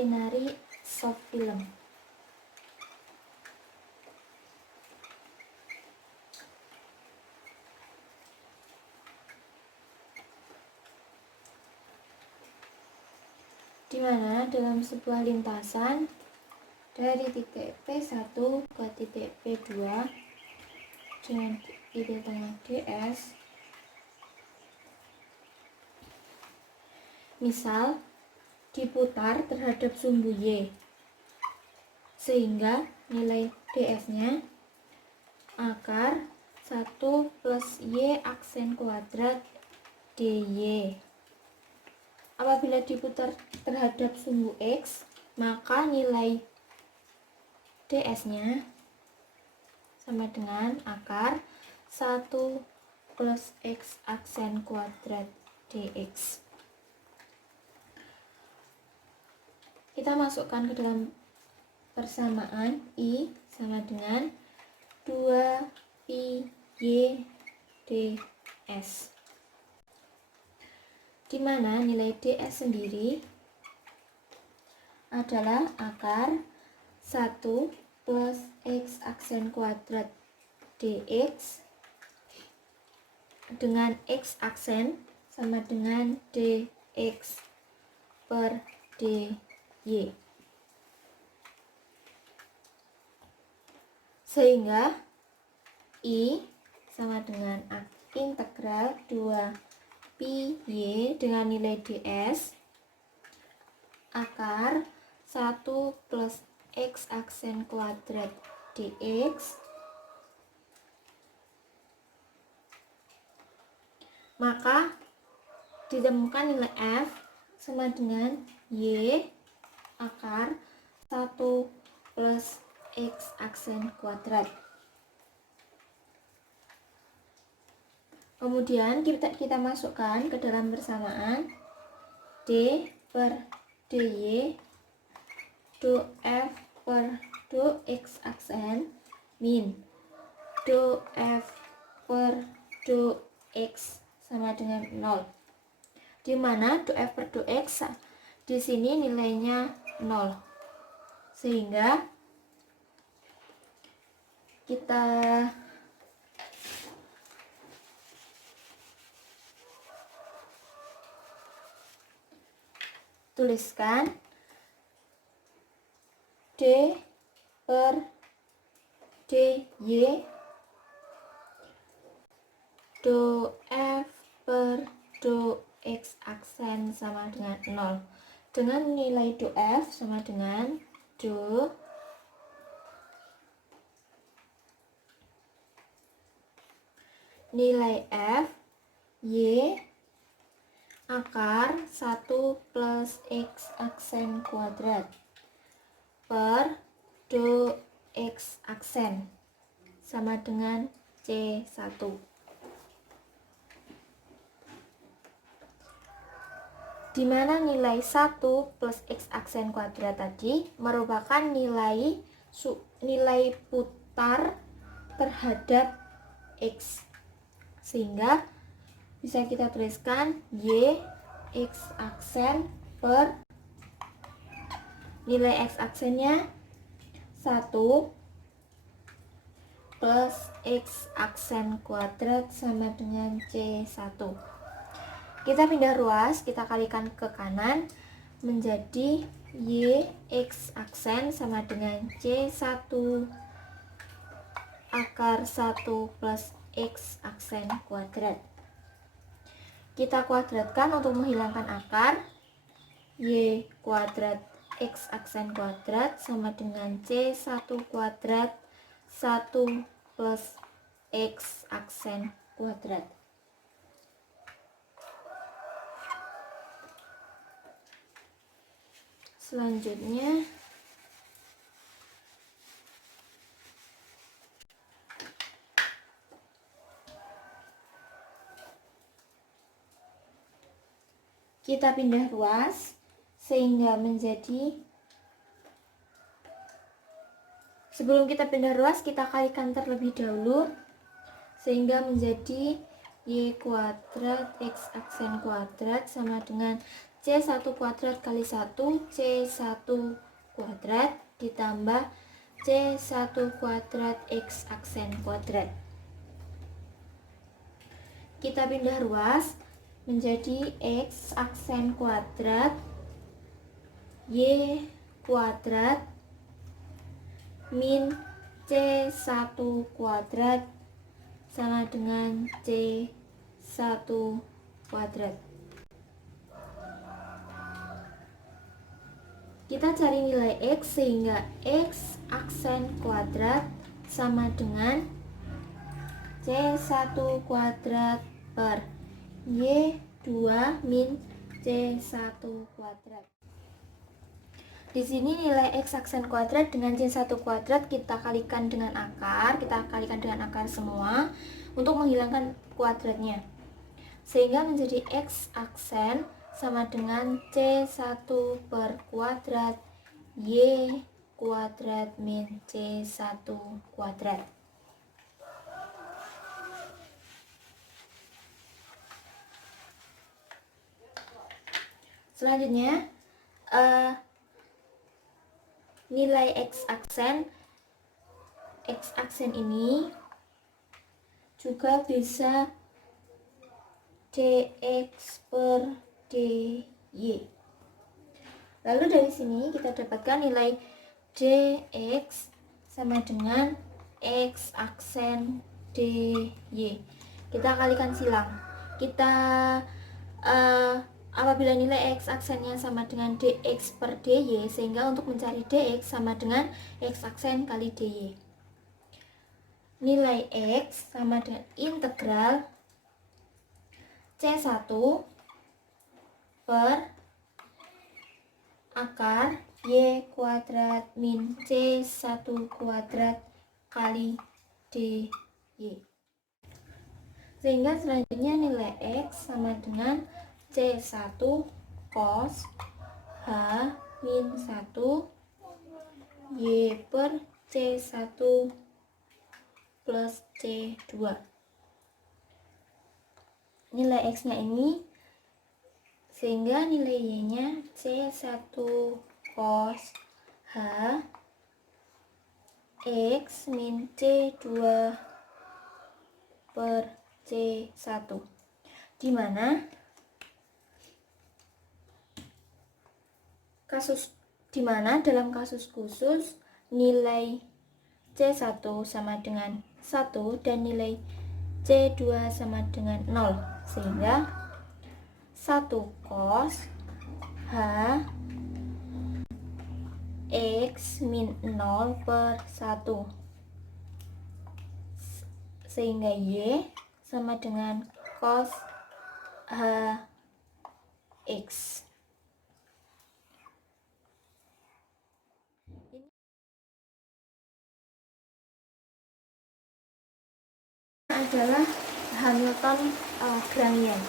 imaginary soft film. Di mana dalam sebuah lintasan dari titik P1 ke titik P2 dengan titik tengah DS, misal diputar terhadap sumbu Y, sehingga nilai DS-nya akar 1 plus Y aksen kuadrat DY. Apabila diputar terhadap sumbu X, maka nilai DS-nya sama dengan akar 1 plus X aksen kuadrat DX. Kita masukkan ke dalam persamaan I sama dengan 2 pi Y DS, di mana nilai DS sendiri adalah akar 1 plus X aksen kuadrat DX dengan X aksen sama dengan DX per DY. Sehingga I sama dengan integral 2 pi Y dengan nilai DS akar 1 plus X aksen kuadrat DX, maka ditemukan nilai F sama dengan Y akar 1 plus X aksen kuadrat. Kemudian kita masukkan ke dalam persamaan D per DY do F per do X aksen min do F per do X sama dengan 0, di mana do F per do X di sini nilainya 0, sehingga kita tuliskan D per DY do F per do X aksen sama dengan 0, dengan nilai do F sama dengan do nilai F Y akar 1 plus X aksen kuadrat per do X aksen sama dengan C1. Di mana nilai 1 plus X aksen kuadrat tadi merupakan nilai putar terhadap X, sehingga bisa kita tuliskan Y X aksen per nilai X aksennya 1 plus X aksen kuadrat sama dengan C1. Kita pindah ruas, kita kalikan ke kanan menjadi Y X aksen sama dengan C1 akar 1 plus X aksen kuadrat. Kita kuadratkan untuk menghilangkan akar. Y kuadrat X aksen kuadrat sama dengan C1 kuadrat 1 plus X aksen kuadrat. Selanjutnya kita pindah ruas sehingga menjadi, sebelum kita pindah ruas kita kalikan terlebih dahulu sehingga menjadi Y kuadrat X aksen kuadrat sama dengan C1 kuadrat kali 1 C1 kuadrat ditambah C1 kuadrat X aksen kuadrat. Kita pindah ruas menjadi X aksen kuadrat Y kuadrat min C1 kuadrat sama dengan C1 kuadrat. Kita cari nilai X sehingga X aksen kuadrat sama dengan C1 kuadrat per Y2 min C1 kuadrat. Di sini nilai X aksen kuadrat dengan C1 kuadrat kita kalikan dengan akar semua untuk menghilangkan kuadratnya. Sehingga menjadi X aksen sama dengan C1 per kuadrat Y kuadrat min C1 kuadrat. Selanjutnya nilai X aksen ini juga bisa dx per dy. Lalu dari sini kita dapatkan nilai dx sama dengan X aksen dy. Kita kalikan silang. Apabila nilai X aksennya sama dengan dx per dy, sehingga untuk mencari dx sama dengan X aksen kali dy. Nilai X sama dengan integral C1 per akar Y kuadrat min C1 kuadrat kali dy. Sehingga selanjutnya nilai X sama dengan C1 cos H min 1 Y per C1 plus C2. Nilai X nya ini sehingga nilai Y nya C1 cos H X min C2 per C1, dimana dalam kasus khusus nilai C1 sama dengan 1 dan nilai C2 sama dengan 0, sehingga 1 cos H X min 0 per 1, sehingga Y sama dengan cos H X. Adalah Hamilton-Lagrangian.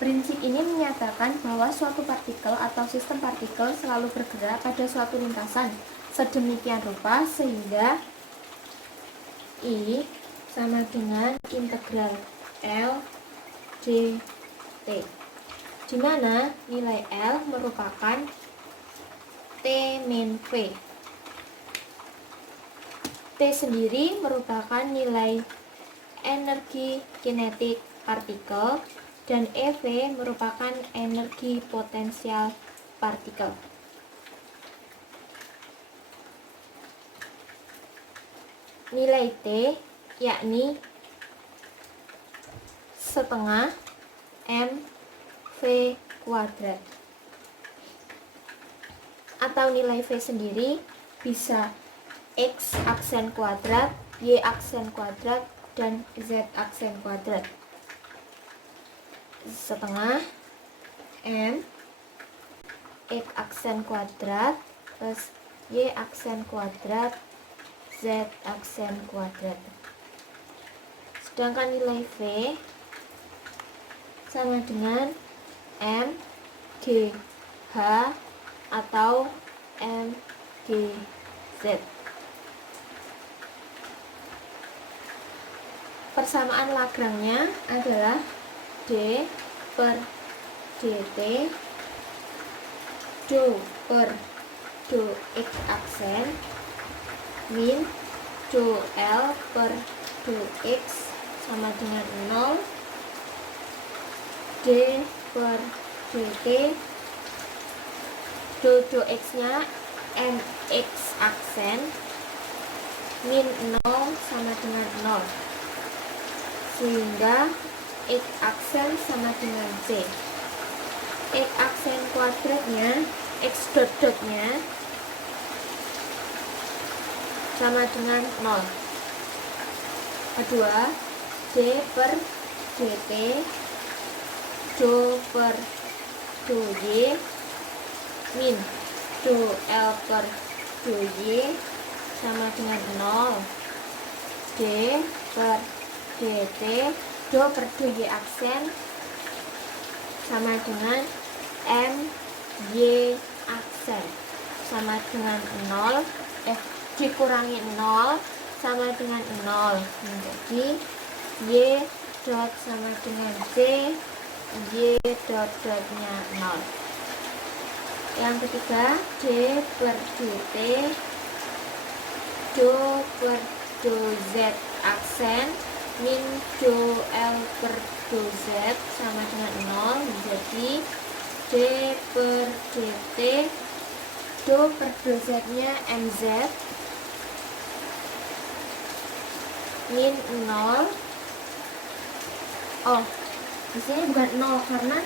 Prinsip ini menyatakan bahwa suatu partikel atau sistem partikel selalu bergerak pada suatu lintasan sedemikian rupa sehingga I sama dengan integral L dt, di mana nilai L merupakan T min V. T sendiri merupakan nilai energi kinetik partikel dan EV merupakan energi potensial partikel. Nilai T yakni setengah mv kuadrat, atau nilai V sendiri bisa X aksen kuadrat, Y aksen kuadrat, dan Z aksen kuadrat. Setengah M X aksen kuadrat plus Y aksen kuadrat Z aksen kuadrat. Sedangkan nilai V sama dengan M G H H atau M, G, Z. Persamaan Lagrange-nya adalah D per dt do per do x aksen min do L per do x sama dengan 0, D per dt do x nya mx aksen min 0 sama dengan 0, sehingga x aksen sama dengan c. X aksen kuadratnya, x dot dotnya sama dengan 0. Kedua, D per dt do per do y min do L per do y sama dengan 0, D per dt do per do y aksen sama dengan M Y aksen sama dengan 0, dikurangi 0 sama dengan 0, menjadi Y dot sama dengan C, Y dot dotnya 0. Yang ketiga, D per dt do per do Z aksen min do L per do Z sama dengan 0, menjadi D per dt do per do Z nya mz min 0. Oh, di sini bukan 0 karena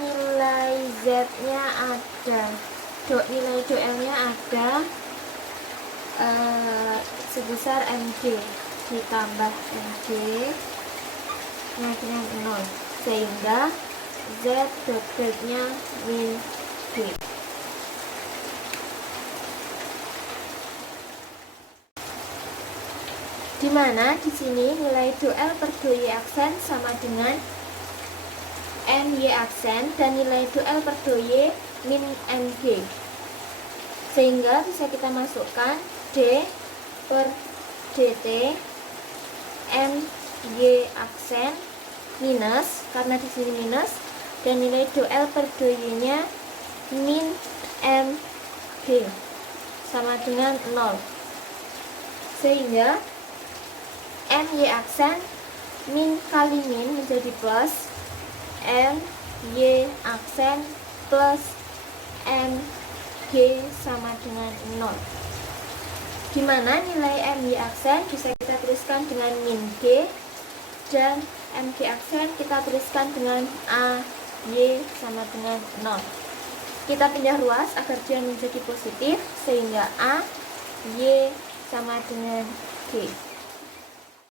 nilai Z nya ada, nilai do L nya ada sebesar mg ditambah mg dengan 0, sehingga Z dot nya min G. Dimana di sini nilai do L per do Y aksen sama dengan MY aksen dan nilai do L per do Y min MG, sehingga bisa kita masukkan D per dt MY aksen minus, karena di sini minus, dan nilai do L per do Y nya min MG sama dengan 0, sehingga MY aksen min kali min menjadi plus, MY aksen plus MG sama dengan 0, dimana nilai MY aksen bisa kita tuliskan dengan min G dan MG aksen kita tuliskan dengan AY sama dengan 0. Kita pindah ruas agar dia menjadi positif, sehingga AY sama dengan G.